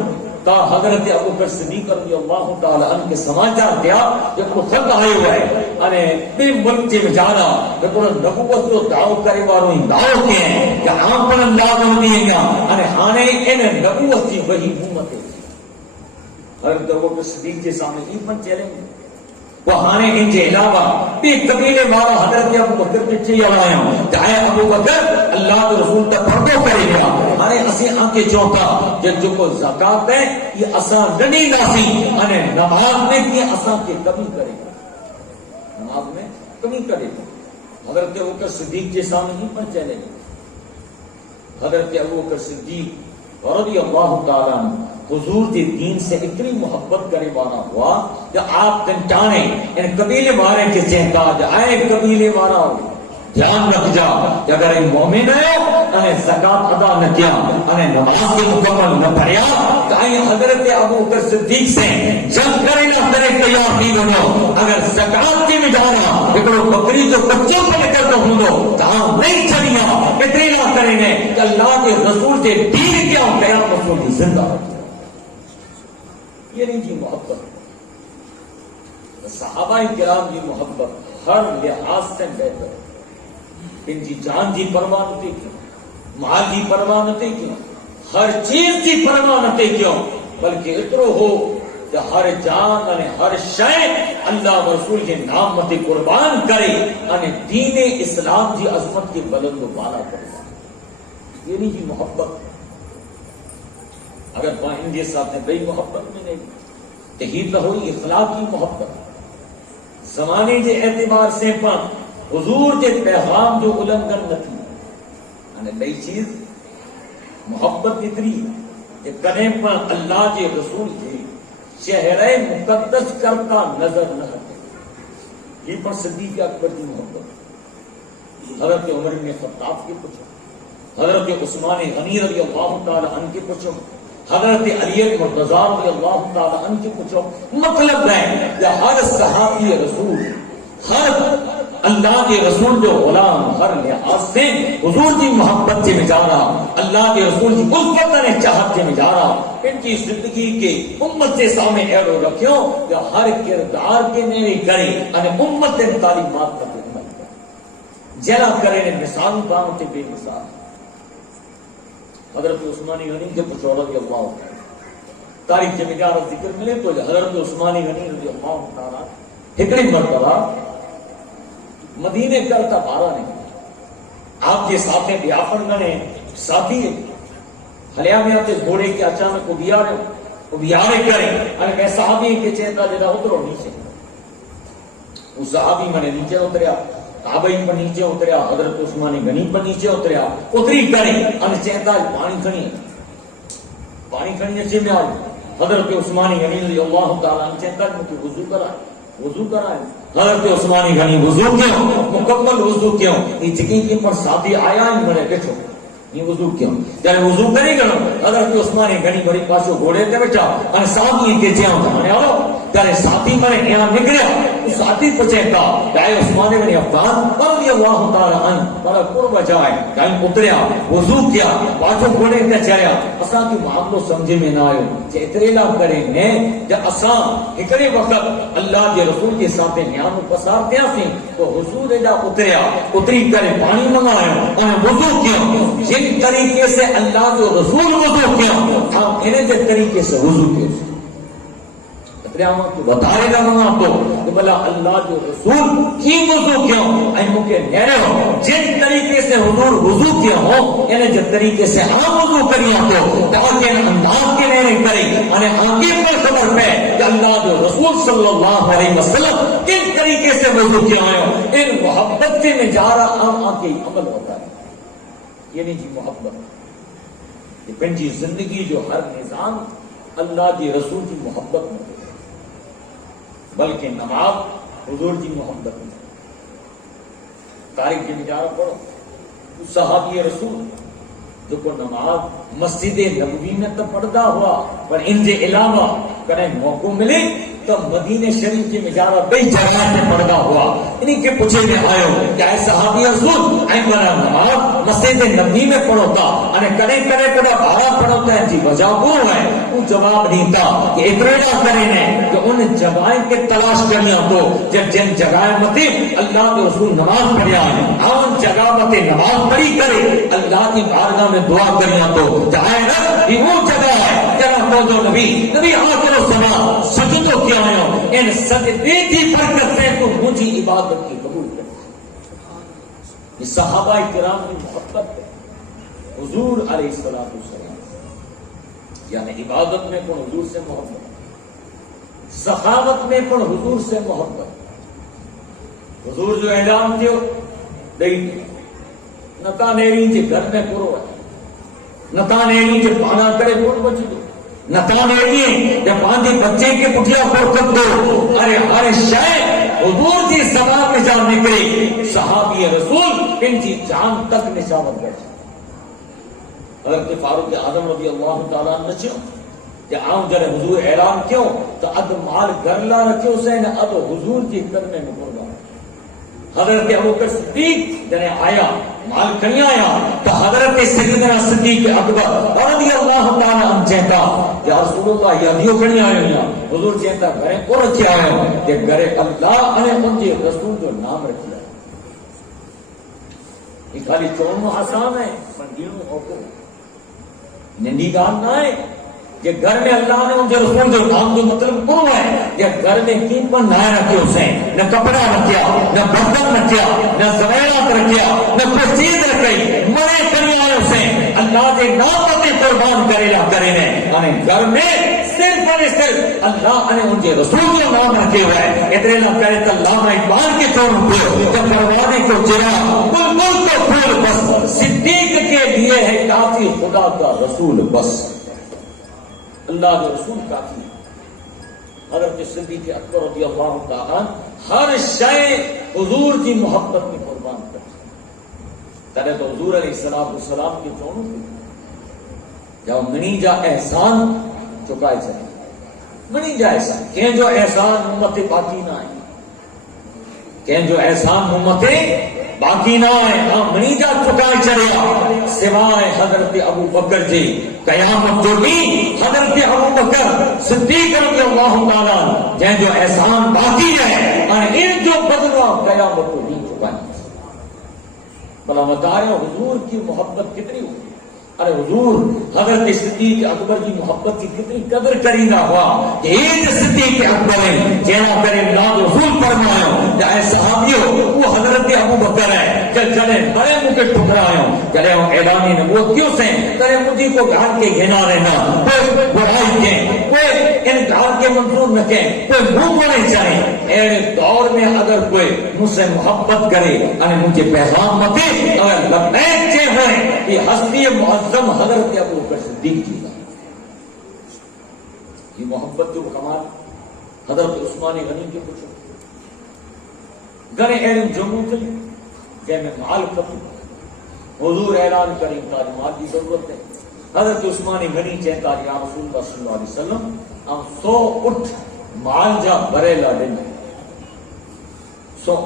تا حضرت ابوبکر صدیق رضی اللہ تعالی عنہ کے سماچار دیا جب کو خط آئے ہوئے انے بے ملک میں جانا کہ کو نبوت جو دعو کرے وارو ہی دعو کے ہیں کہ عام پر لازم دیے گا انے ہانے ان نبوت کی وہی حکومت ہے حضرت ابوبکر صدیق کے سامنے یہ من چیلنج وہ ہانے ان کے علاوہ بھی قبیلے والا حضرت ابوبکر پیچھے آیا چاہے ابوبکر اللہ کے رسول تک پردو کرے گا ہمارے اسی آنکھیں چوتا جب جو کو زکات ہے یہ اساں نڈی ناسی انے نماز میں یہ اساں کی کمی کرے گا نماز میں کمی کرے گا حضرت ابوبکر صدیق کے سامنے ہی پر چلے گا حضرت ابوبکر صدیق رضی اللہ تعالیٰ عنہ حضور کے دین سے اتنی محبت کرے والا ہوا کہ آپ کنٹانے ان قبیلے والے کے چہتا آئے قبیلے والا دھیان رکھ جا کہ اگر ایک مومن ہے انہیں زکات ادا نہ کیا انہیں نماز کے مکمل نہ پڑھیا تو حضرت ابوبکر صدیق سے جنگ کرے نہ کرے تیار نہیں بنو اگر زکات کی بھی جانا لیکن بکری جو بچوں کو لے کر تو ہوں کہاں نہیں چڑھیا اتنی نہ کریں گے کہ اللہ کے رسول کے دین کیا قیام رسول کی زندہ یہ نہیں جی محبت صحابہ کرام کی محبت ہر لحاظ سے بہتر ان کی جان کی پرواہ نہ کیوں مال کی پرواہ نہ کیوں ہر چیز کی پرواہ نہ کیوں بلکہ اترو ہو کہ ہر جان یعنی ہر شے اللہ رسول کے نام مت قربان کرے یعنی دین اسلام کی عظمت کے بلند و بالا کرے یہ نہیں جی محبت اگر ان کے ساتھ بڑی محبت میں نہیں یہی تو ہوئی اخلاقی محبت زمانے کے اعتبار سے پر حضور کے پیغام جو النگن نہ تھی یعنی نئی چیز محبت اتنی کہ کنے پر اللہ کے رسول کے چہرے مقدس کرتا نظر نہ ہٹے یہ پر صدیق اکبر کی محبت حضرت عمر بن خطاب کی پوچھو حضرت عثمان غنی رضی اللہ تعالی عنہ کے پوچھو حضرت علی مرتضیٰ رضی اللہ تعالی عنہ سے پوچھو مطلب ہے کہ ہر صحابی رسول، ہر اللہ کے رسول جو غلام ہر لحاظ سے حضور کی محبت سے مجارا، اللہ کے رسول کی الفت نے چاہت سے مجارا، ان کی زندگی کے امت سے سامنے ایرو رکھو کہ ہر کردار کے میرے کرے اور امت کے تعلیمات کا خدمت کرے جلا کرے مثال کام سے بے مثال۔ حضرت عثمانی غنی کے پچھوڑ رضی اللہ عنہ تاریخ میں جا ذکر ملے تو حضرت عثمانی غنی رضی اللہ تعالیٰ ایک مرتبہ مدینے کرتا بارہ نے آپ کے ساتھ بیافن گنے ساتھی ہلیا میں آتے گھوڑے کے اچانک ابیارے کریں اور میں صحابی کے چہتا جدا اترو نیچے، اس صحابی میں نے نیچے اتریا، تابعی پر نیچے اتریا، حضرت عثمانی غنی پر نیچے اتریا، اتری کریں اور چہتا پانی کھڑی اچھے میں آئی۔ حضرت عثمانی غنی رضی اللہ تعالیٰ نے چہتا مجھے وضو کرائے، حضرت عثمانی غنی وضو کیوں، مکمل وضو کیوں، یہ جگہ کی پر ساتھی آیا ہی مرے بیٹھو یہ وضو کیوں، جب وضو کرے گا حضرت عثمانی غنی بڑی پاسو گھوڑے تے بیٹھا اور ساتھی کے چاہوں تمہارے آؤ جب ساتھی مرے یہاں نکلیا تو ساتھی پچھے کا جائے عثمانی غنی افغان رضی اللہ تعالیٰ عنہ بڑا قرب جائے کہیں اتریا وضو کیا پاسو گھوڑے تے چاہیا اساں کی معاملو سمجھے میں نہ آئے چیترے لا کریں نے جب اساں ایکڑے وقت اللہ کے رسول کے ساتھ نیامو پسار دیا سی تو حضور جا اتریا اتری کرے پانی منگایا اور وضو کیا جن طریقے سے اللہ جو رسول وضو کیا ہم انہیں جن طریقے سے وضو کیا بتائے گا منگا تو بلا اللہ جو رسول کی وضو کیا این مکہ نیرے ہو جن طریقے سے حضور وضو کیا ہو انہیں جن طریقے سے ہم وضو کریا تو تاکہ انداز کے نیرے کریں انہیں آگے پر خبر پہ کہ اللہ جو رسول صلی اللہ علیہ وسلم کن طریقے سے وضو کیا ہے ان محبت سے نجارہ ہم آگے عمل ہوتا ہے یہ نہیں جی محبت یہ پنجی زندگی جو ہر نظام اللہ کی رسول کی محبت میں بلکہ نماز حضور کی محبت میں تاریخ کی نجارہ پڑھو صحابی رسول جو کو نماز مسجد نبوی میں تو پڑھتا ہوا پر ان کے علاوہ کریں موقع ملے تو مدینہ شریف کی مجارہ بئی جگہ میں پڑھتا ہوا انہیں کے پوچھے میں آئے کہ اے صحابی رسول اے بنا نماز مسجد نبوی میں پڑھوتا انہیں کریں پڑھا بھارا پڑھوتا ہے جی وجہ وہ ہے وہ جواب نہیں تھا کہ اترینا کریں نے کہ ان جگہیں کے تلاش کریاں تو جب جن جگہیں متے اللہ کے رسول نماز پڑھیا ہے ان جگہ متے نماز پڑھی کرے اللہ کی بارگاہ میں دعا کریاں تو جائے رب یہ وہ جگہ ہے جہاں تو جو نبی آخر و سما سجدوں کیا ہے ان سجدے کی برکت سے تو مجھے عبادت کی قبول کر یہ صحابہ کرام کی محبت ہے حضور علیہ السلام یعنی عبادت میں کون حضور سے محبت سخاوت میں کون حضور سے محبت حضور جو اعلان دیو نہیں نتا نیری کے گھر میں کرو نتا نیری کے پانا کرے کون بچ دو نتا نیری جب باندھی بچے کے پٹھیا پر کر دو ارے شاید حضور کی زبان میں جان نکلے صحابی رسول ان کی جان تک نشاور بیٹھے حضرت فاروق اعظم رضی اللہ تعالیٰ عنہ چوں کہ آؤں جرے حضور اعلان کیوں تو اد مال گھر لا رکھے اسے نے اد حضور کی کرنے میں قربان حضرت ابوبکر صدیق جنے آیا مال کھنی آیا تو حضرت سیدنا صدیق اکبر رضی اللہ تعالیٰ عنہ چہتا یا رسول اللہ یادیو کھنی آیا حضور چہتا گھریں کو رکھے آیا کہ گھرے اللہ نے ان کے رسول جو نام رکھیا یہ خالی چونوں آسان ہے منگیروں ہوکو نندی گان نہ ہے کہ گھر میں اللہ نے ان کے رسول جو نام جو مطلب کرو ہے کہ گھر میں کین پر نہ رکھے اسے نہ کپڑا رکھیا نہ برتن رکھیا نہ زویرات رکھیا نہ کوئی چیز رکھی مرے کرنے آئے اسے اللہ کے نام پر قربان کرے نے گھر میں صرف اللہ نے ان کے رسول جو نام رکھے ہوئے اتنے نہ کرے تو اللہ اقبال کے طور پر جب پروانے کو چرا بلبل کو پھول بس صدیق کے لیے ہے کافی خدا کا رسول بس اللہ کے رسول کافی حضرت صدیق اکبر رضی اللہ تعالیٰ ہر شے حضور کی محبت میں قربان کرتے ترے تو حضور علیہ السلام کے چونوں تھے جب منی جا احسان چکائے چلے منی جا احسان کہ جو احسان امت باقی نہ آئے کہ جو احسان امت باقی نہ آئے منی جا چکائے چلے سوائے حضرت ابو بکر جی قیامت جو بھی حضرت ابو بکر صدیق رضی اللہ تعالیٰ جن جو احسان باقی ہے اور ان جو بدلوا قیامت کو نہیں چکائے بلا بتا رہے حضور کی محبت کتنی ہوئی ارے حضور حضرت صدیق اکبر کی محبت کی کتنی قدر کرینا ہوا کہ ایک صدیق اکبر ہے جینا کرے نام رسول فرمایا کہ اے صحابیوں وہ حضرت ابو بکر ہے کہ چلے بڑے منہ کے ٹکرائیں چلے ہوں اعلان نبوت کیوں سے کرے مجھے کو گھر کے گھنا رہنا کوئی برائی کے کوئی انکار کے منظور نہ کہیں کوئی منہ کو نہیں چاہیں اے دور میں اگر کوئی مجھ سے محبت کرے اور مجھے پیغام نہ دے اگر لبیک چے ہوئے یہ ہستی معظم حضرت ابو بکر صدیق جی کا یہ محبت جو کمال حضرت عثمان غنی کے پوچھو گنے علم جموں کے کہ میں مال کروں حضور اعلان کریں تاج مال کی ضرورت ہے حضرت عثمان غنی چہتا یا رسول اللہ صلی اللہ علیہ وسلم ہم 100 اٹھ مال جا برے لا دیں 100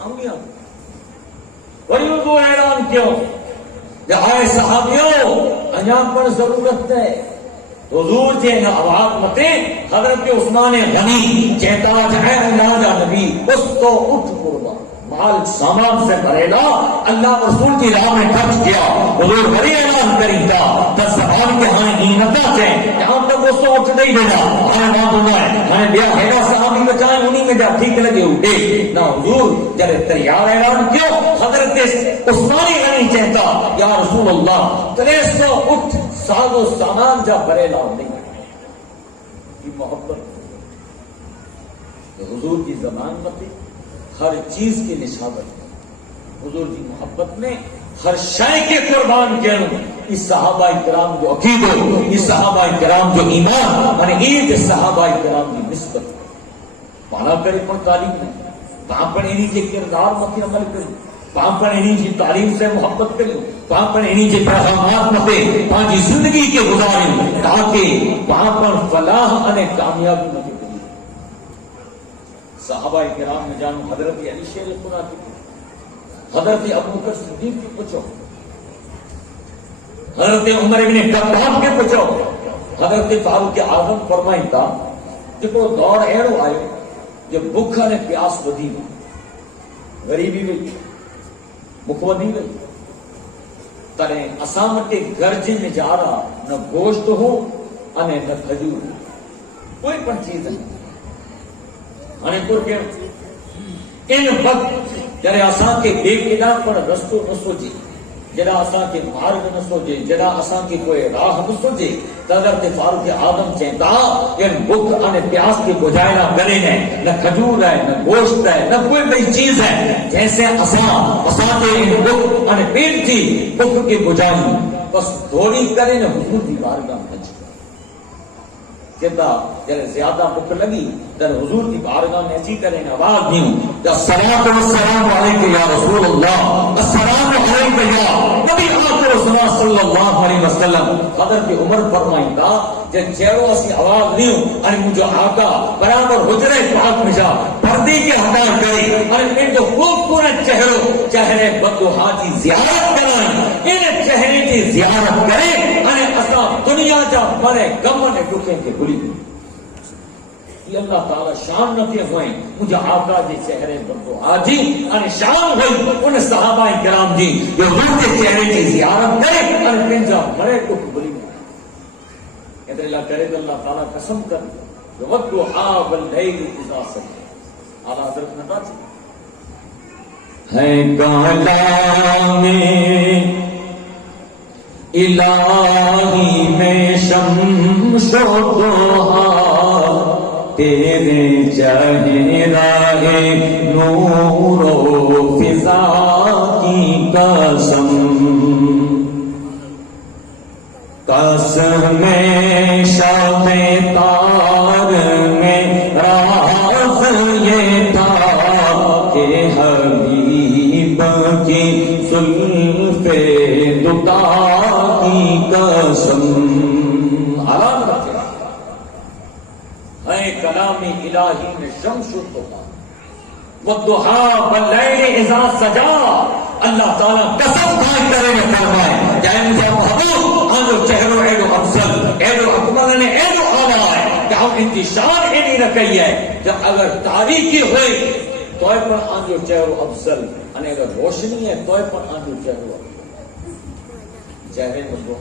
ہم نہیں آتے وہی حضور اعلان کیوں کہ آئے صحابیوں انجام پر ضرورت ہے حضور جے نہ آواز متے حضرت عثمان غنی چہتا جائے اللہ جا نبی اس تو اٹھ قربا مال سامان سے بھریلا اللہ رسول کی راہ میں خرچ کیا حضور بڑی اعلان کری تھا تب زبان کے ہاں قیمتہ چاہیں یہاں تک اس تو اٹھ نہیں دینا ہمیں نہ دوں ہے ہمیں بیا ہے صحابی بچائیں انہی میں جا ٹھیک لگے اٹھے نہ حضور جب تیار اعلان کیوں حضرت عثمان غنی چہتا یا رسول اللہ 300 اٹھ ساز و سامان جا بھرے لاؤ نہیں یہ محبت حضور کی زبان مت ہر چیز کی نشاوت حضور کی محبت میں ہر شے کے قربان کہوں اس صحابہ کرام جو عقیدہ اس صحابہ کرام جو ایمان اور عید صحابہ کرام کی نسبت پانا کرے پر تعلیم نہیں وہاں پر انہی کے کردار مت عمل کریں وہاں پر انہی کی تعلیم سے محبت کریں وہاں پر انہی کے پیغامات متے وہاں کی زندگی کے گزاریں تاکہ وہاں پر فلاح اور کامیابی مت صحابہ کرام میں جانو حضرت علی شیر خدا کی حضرت ابو بکر صدیق کی پوچھو حضرت عمر ابن خطاب کے پوچھو حضرت فاروق اعظم فرمائیں تھا کہ کو دور ایڑو آئے کہ بکھا نے پیاس ودی غریبی میں بکھ ودی گئی ترے اسامت گرج میں جا رہا نہ گوشت ہو نہ کھجور کوئی پر چیز نہیں ان وقت جڑے اساں کے بے قدا پر رستو نہ سوچے جڑا اساں کے مارگ نہ سوچے جڑا اساں کی کوئی راہ نہ سوچے حضرت فاروق اعظم چہتا ان بھوک اور پیاس کی بجائے نہ کرے ہیں نہ کھجور ہے نہ گوشت ہے نہ کوئی بڑی چیز ہے جیسے اساں کے ان بھوک اور پیٹ کی بھوک کی بجائے بس تھوڑی کرے نہ حضور کی بارگاہ میں کہتا جب زیادہ بھوک لگی در حضور کی بارگاہ میں ایسی کریں آواز دوں الصلاۃ والسلام علیک یا رسول اللہ السلام علیک یا نبی آخر الزمان صلی اللہ علیہ وسلم حضرت عمر فرمائیں گا جب چہروں اسی آواز دوں اور مجھے آقا برابر حجرے پاک میں جا پردے کے ہٹا کرے اور ان جو خوبصورت چہرے بدوہا کی زیارت کرائیں ان چہرے کی زیارت کریں اور اسا دنیا جا بڑے غم نے دکھیں کے بھلی یہ اللہ تعالی شان نہ ہوئے مجھے آقا جی چہرے پر آجی اور شان ہوئی ان صحابہ کرام جی جو روح کے چہرے کی زیارت کرے اور پنجا بڑے دکھ بلی ادھر اللہ کرے تو اللہ تعالی قسم کر جو وقت آب اللیل اذا سجد اعلیٰ حضرت نتا ہے کلام الہی میں شمس و ضحیٰ تیرے چہرہ نور و فضا کی قسم قسم شب تار میں راز یہ تھا کہ حبیب کی زلف دتا کی قسم اے کلام الہی میں شمس الضحا والضحا واللیل اذا سجا. اللہ تعالیٰ قسم کھائے کرے میں فرمائے کہ اے مجھے محبوب ہاں جو چہرو اے جو افضل اے جو اکمل نے اے جو اعلیٰ ہے کہ ہم انتشار نہیں نہ کہی ہے جب اگر تاریکی ہوئی توئے پر آن جو چہرو افضل اور اگر روشنی ہے توئے پر آن جو چہرو افضل چہرے مجھو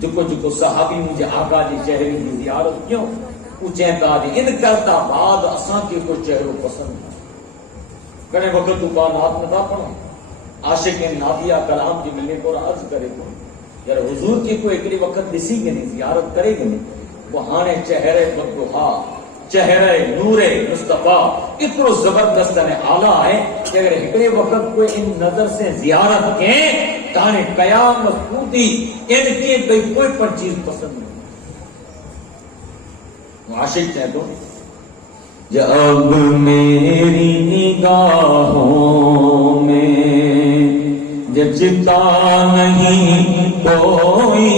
جکو جکو صحابی مجھے آقا جی چہرے کی زیارت کیوں وہ چہتا جی ان کرتا بعد اساں کی کو چہرو پسند کرے وقت تو بانات نہ پڑھو عاشق نادیہ کلام کی ملنے کو عرض کرے کو یار حضور کی کو ایکڑی وقت دسی گے نہیں زیارت کرے گے نہیں وہ ہانے چہرے بدوحا چہرے نور مصطفیٰ اتنا زبردست نے آلہ ہے کہ اگر ایکڑے وقت کوئی ان نظر سے زیارت کے تانے قیامت پوری ان کی بھئی کوئی پر چیز پسند نہیں عاشق کہہ دو جب میری نگاہوں میں جچتا نہیں کوئی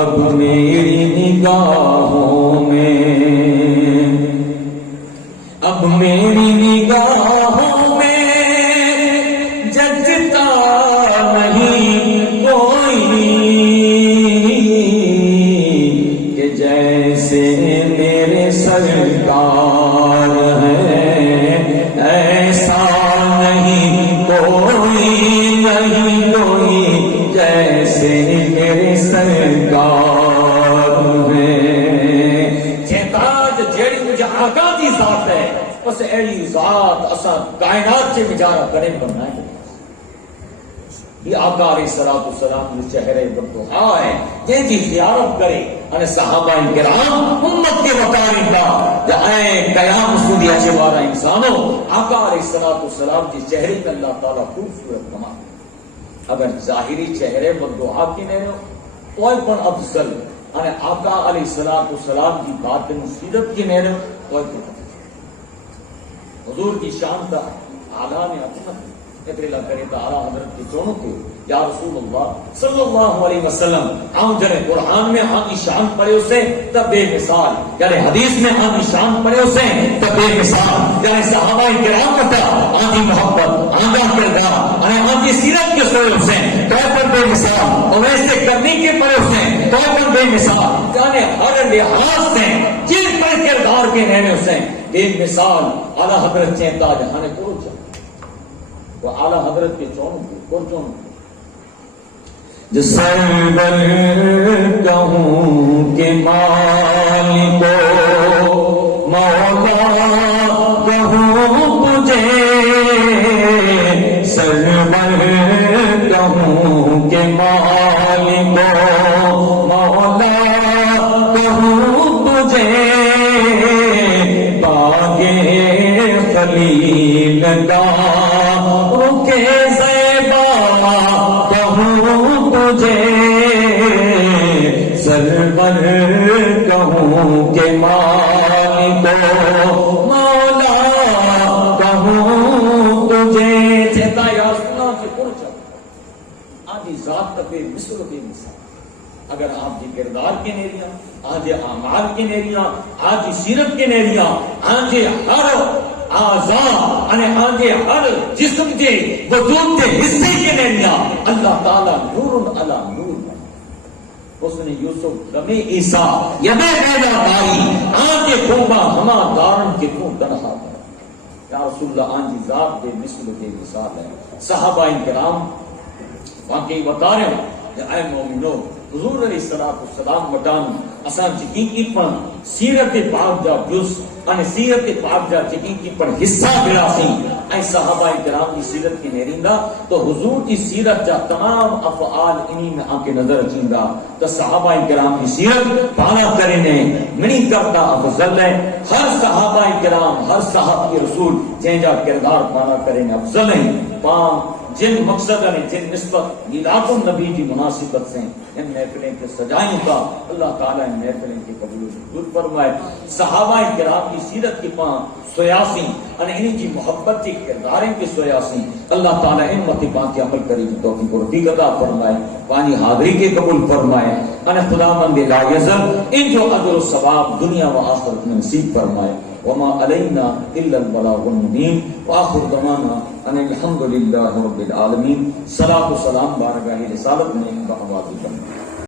اب میری نگاہوں میں اب میری نگاہوں میں جچتا نہیں کوئی کہ جیسے میرے سرکار ہے ایسا نہیں کوئی جیسے میرے سرکار ہے. چہتاج جیڑی مجھے آقا دی ذات ہے بس ایڑی ذات اساں کائنات سے مجارہ کریں بنائیں یہ آقا علیہ السلام جو چہرے بدوحا ہے جن جی زیارت کرے اور صحابہ کرام امت کے وقارن کا اے قیام سودی اچھے والا انسانوں آقا علیہ السلام کی چہرے میں اللہ تعالیٰ خوبصورت بنا. اگر ظاہری چہرے بدوحا کی نہیں ہو کوئی پر افضل اور آقا علیہ السلام کی باطن سیرت کی نہیں ہو کوئی پر حضور کی شان کا اعلیٰ میں عظمت اتنے اللہ کرے تعالیٰ حضرت کی چونوں کے یا رسول اللہ صلی اللہ علیہ وسلم آؤں جنہیں قرآن میں آن کی شان پڑے اسے تب بے مثال یعنی حدیث میں آن کی شان پڑے اسے تب بے مثال یعنی صحابہ کرام کا آن کی محبت آن کا کردار آن کی سیرت کے سوئے اسے تو پر بے مثال اور ویسے کرنے کے پڑے اسے تو پر بے مثال یعنی ہر لحاظ سے جن پر کردار کے رہنے اسے بے مثال اعلیٰ حضرت چہتا جہاں کرو چاہتا وہ اعلیٰ حضرت کے چونوں کو کون چونوں جو سرور کہوں کہ مالکو مولا کہوں تجھے سرور کہوں کہ مالکو مولا کہوں تجھے باغے خلیل کا رکے زیبا کہوں تجھے سرور کہوں کہ مالکو مولا کہوں تجھے. چہتا یا رسول اللہ سے کون چاہتا آدھی ذات تبے مثل بے مثال اگر آپ کی کردار کے نیریاں آج اعمال کے نیریاں آج سیرت کے نیریاں آج ہر آزاد آج ہر جسم کے وجود کے حصے کے نیریاں اللہ تعالیٰ نور علی نور اس نے یوسف رمی عیسیٰ یدے پیدا داری آج خوبا ہما دارن کے تو تنہا یا رسول اللہ آج ذات بے مثل بے مثال ہے. صحابہ کرام واقعی بتا رہے ہوں کہ اے مومنو حضور علیہ السلام وٹان اساں جکی پر سیرت پاک جا جز ان سیرت پاک جا جکی پر حصہ بلاسی اے صحابہ کرام کی سیرت کی نیریندا تو حضور کی سیرت جا تمام افعال انہی میں آ کے نظر اچیندا تو صحابہ کرام کی سیرت پالا کرنے منی کرتا افضل ہے. ہر صحابہ کرام ہر صحابی رسول جن جا کردار پالا کرنے افضل ہے. پاں جن مقصد نے جن نسبت میلاد النبی کی مناسبت سے ان محفلیں کے سجائیں کا اللہ تعالیٰ ان محفلیں کی قبول فرمائے. صحابہ کرام کی سیرت کی سیاسی انہیں کی محبت کی کرداریں کی سیاسی اللہ تعالیٰ ان مطلبات کے عمل کری کی توفیق و رفیق عطا فرمائے. پانی حاضری کے قبول فرمائے. ان خدا مند لا یزل ان جو اجر و ثواب دنیا و آخرت میں نصیب فرمائے. وما علینا الا البلاغ المبین وآخر دعوانا ان الحمد للہ رب العالمین. صلاۃ و سلام بارگاہ رسالت میں بہواز